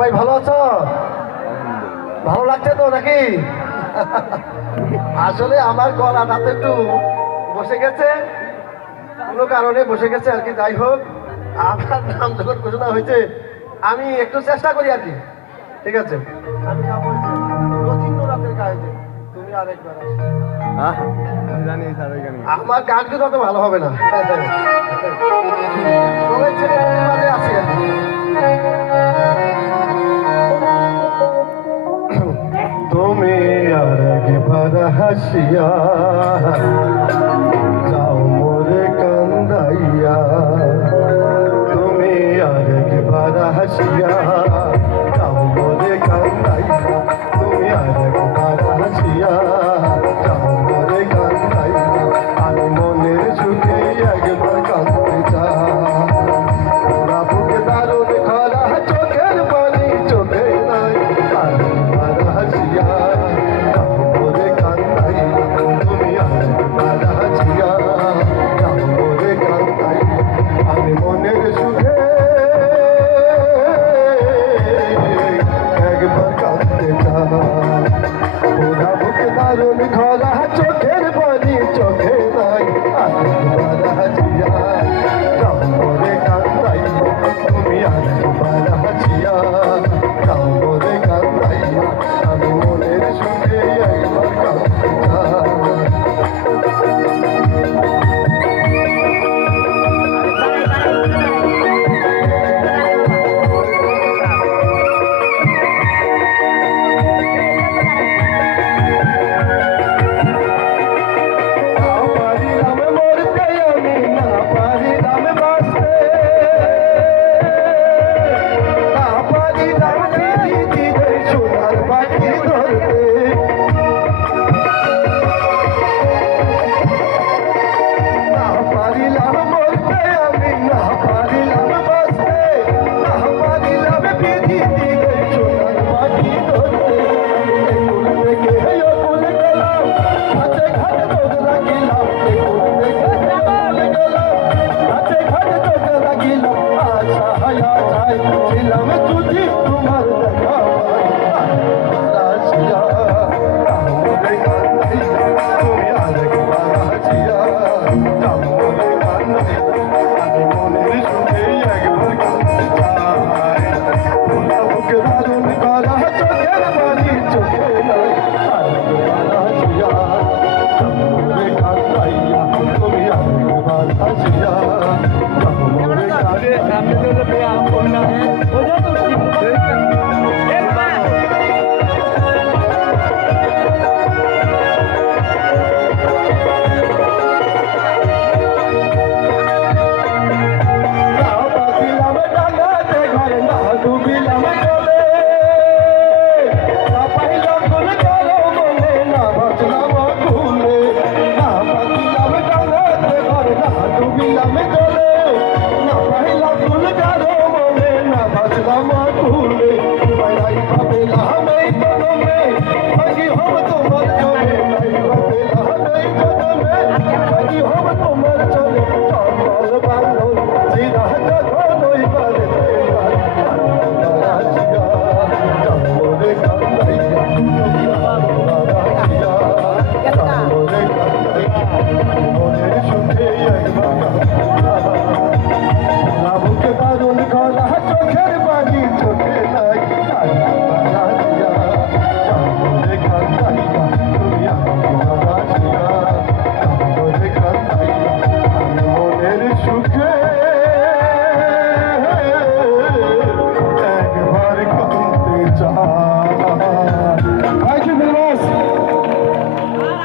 সবাই ভালো আছো? ভালো লাগছে তো নাকি? আসলে আমার গলাটা তো একটু বসে গেছে, কোনো কারণে বসে গেছে আর কি। যাই হোক, আমার নাম যখন ঘোষণা হয়েছে আমি একটু চেষ্টা করি আর কি। ঠিক আছে, আমি যাবো রবীন্দ্রনাথের গায়ে। তুমি আরেকবার জানি স্যার ওই গান আমার গান কিন্তু অত ভালো হবে না। তবে ছেলেদের মাঝে আছি আর কি। তুমি আর একবার হাসিয়া যাও মোরে কান্দাইয়া, তুমি আর একবার হাসিয়া যাও মোরে কান্দাইয়া, তুমি আর একবার হাসিয়া যাও মোরে কান্দাইয়া, আমি মনের সুখে একবার কাঁদতে চাই। ওরা বুকে দারুণ খরা, চোখের পানি চোখে নাই, আর হাসিয়া যাও মোরে কান্দাইয়া, তুমি আর একবার হাসিয়া যাও মোরে কান্দাইয়া, আমি মনের সুখে একবার কাঁদতে চাই। ওরা বুকে দারুণ খরা, চোখের পানি চোখে নাই, আর হাসিয়া যাও মোরে কান্দাইয়া, তুমি আর হাসিয়া যাও মোরে কান্দাইয়া, আমি মনের সুখে একবার কাঁদতে চাই।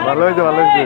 ভালো হয়েছে ভালো হয়েছে।